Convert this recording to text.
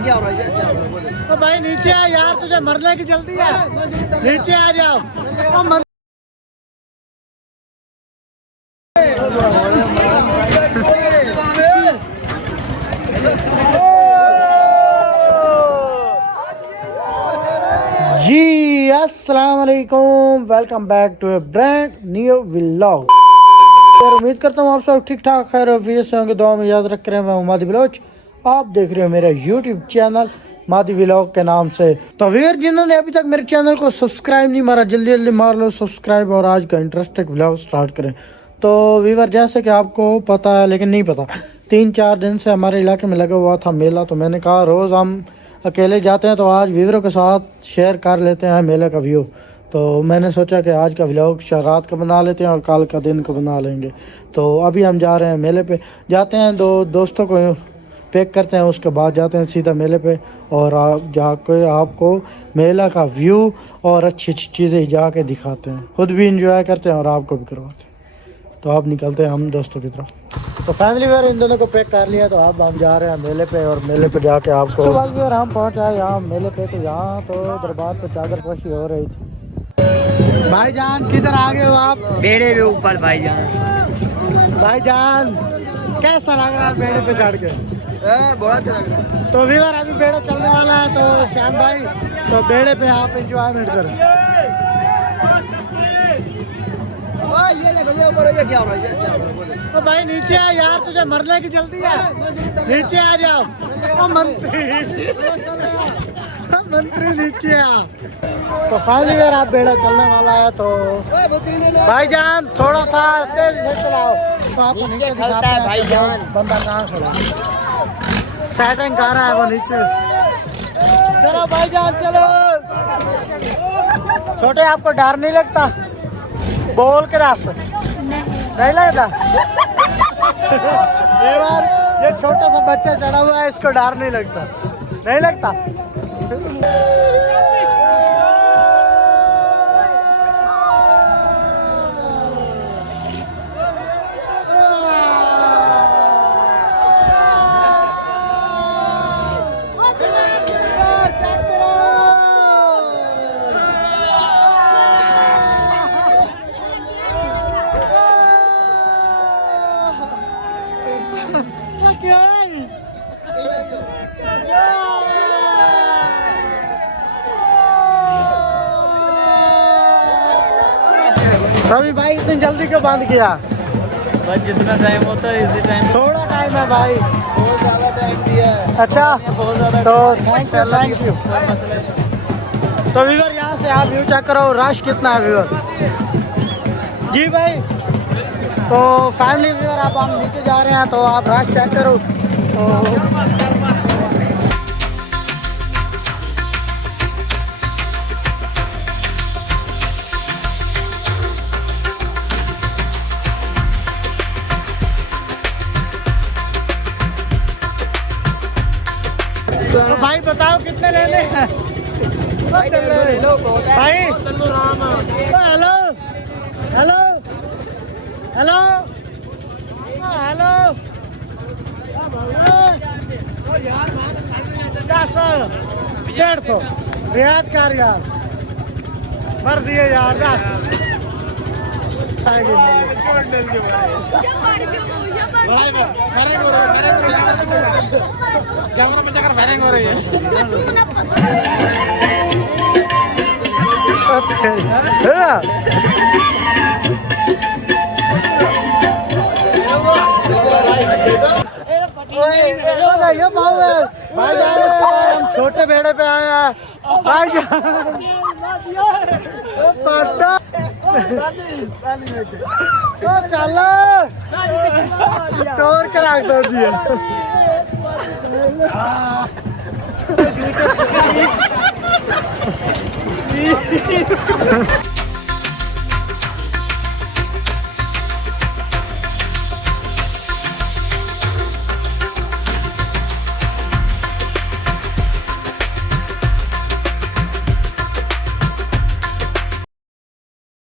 क्या हो रहा है? क्या हो रहा है? बोले। तो भाई नीचे आ यार, तुझे मरने की जल्दी है, नीचे आ जाओ। जी अस्सलाम वालेकुम, welcome back to a brand new vlog. यार उम्मीद करता हूँ आप सब ठीक ठाक खैर ऑफिस से होंगे, दुआ में याद रख रहे हैं। मैं मादी बलोच, आप देख रहे हो मेरा यूट्यूब चैनल मादी व्लॉग के नाम से। तो व्यूअर जिन्होंने अभी तक मेरे चैनल को सब्सक्राइब नहीं मारा, जल्दी जल्दी मार लो सब्सक्राइब और आज का इंटरेस्टिंग व्लॉग स्टार्ट करें। तो व्यूअर जैसे कि आपको पता है लेकिन नहीं पता, 3-4 दिन से हमारे इलाके में लगा हुआ था मेला। तो मैंने कहा रोज़ हम अकेले जाते हैं तो आज व्यूअरों के साथ शेयर कर लेते हैं मेले का व्यू। तो मैंने सोचा कि आज का व्लॉग रात का बना लेते हैं और कल का दिन को बना लेंगे। तो अभी हम जा रहे हैं मेले पे, जाते हैं दो दोस्तों को पिक करते हैं, उसके बाद जाते हैं सीधा मेले पे और जाके आपको मेला का व्यू और अच्छी अच्छी चीज़ें जाके दिखाते हैं, खुद भी इंजॉय करते हैं और आपको भी करवाते हैं। तो आप निकलते हैं हम दोस्तों की तरफ। तो फैमिली वेयर इन दोनों को पैक कर लिया, तो अब हम जा रहे हैं मेले पे और मेले पे जाके आपको तो बस यार हम पहुँच आए यहाँ मेले पे। तो यहाँ तो दरबार पे चादर पोशी हो रही थी। भाईजान किधर आ गए हो आप? बेड़े पे ऊपर भाईजान। भाईजान कैसा लग रहा है बेड़े पे चढ़ के? बहुत अच्छा लग रहा है। तो व्यूअर अभी बेड़ा चलने वाला है, तो श्याम भाई तो बेड़े पे आप इंजॉयमेंट करो। ये ऊपर है, क्या हो रहा है? क्या हो रहा है? बोले। तो भाई नीचे आ यार, तुझे मरने की जल्दी है, नीचे आ जाओ। ओ मंत्री मंत्री नीचे आ। तो फाइनली यार आप बेड़ा चलने वाला है, तो भाईजान थोड़ा सा तेज से चलाओ। तो आपको नीचे दिखाते हैं भाईजान बंदा कहाँ खड़ा है, सेटिंग कर रहा है वो नीचे। चलो भाईजान चलो। छोटे आपको डर नहीं लगता बोल के रास्ते? नहीं लगता? ये छोटा सा बच्चा चढ़ा हुआ है, इसको डर नहीं लगता? नहीं लगता? सभी भाई इतनी जल्दी क्यों बंद किया? बस जितना टाइम होता है इसी टाइम। थोड़ा टाइम है भाई, बहुत ज़्यादा टाइम दिया है। अच्छा बहुत ज़्यादा तो थैंक यू। तो व्यूअर यहाँ से आप व्यू चेक करो, रश कितना है व्यूअर जी भाई। तो फैमिली व्यूअर आप हम नीचे जा रहे हैं, तो आप रश चेक करो। तो भाई बताओ कितने लेने हैं भाई? हेलो हेलो हेलो हेलो 150 रियाज कर यार, भर दिए यार 10। कैमरा में चक्कर फायरिंग हो रही है। हम छोटे बेड़े पे आए हैं भाई चल टोर के रख दो दिया।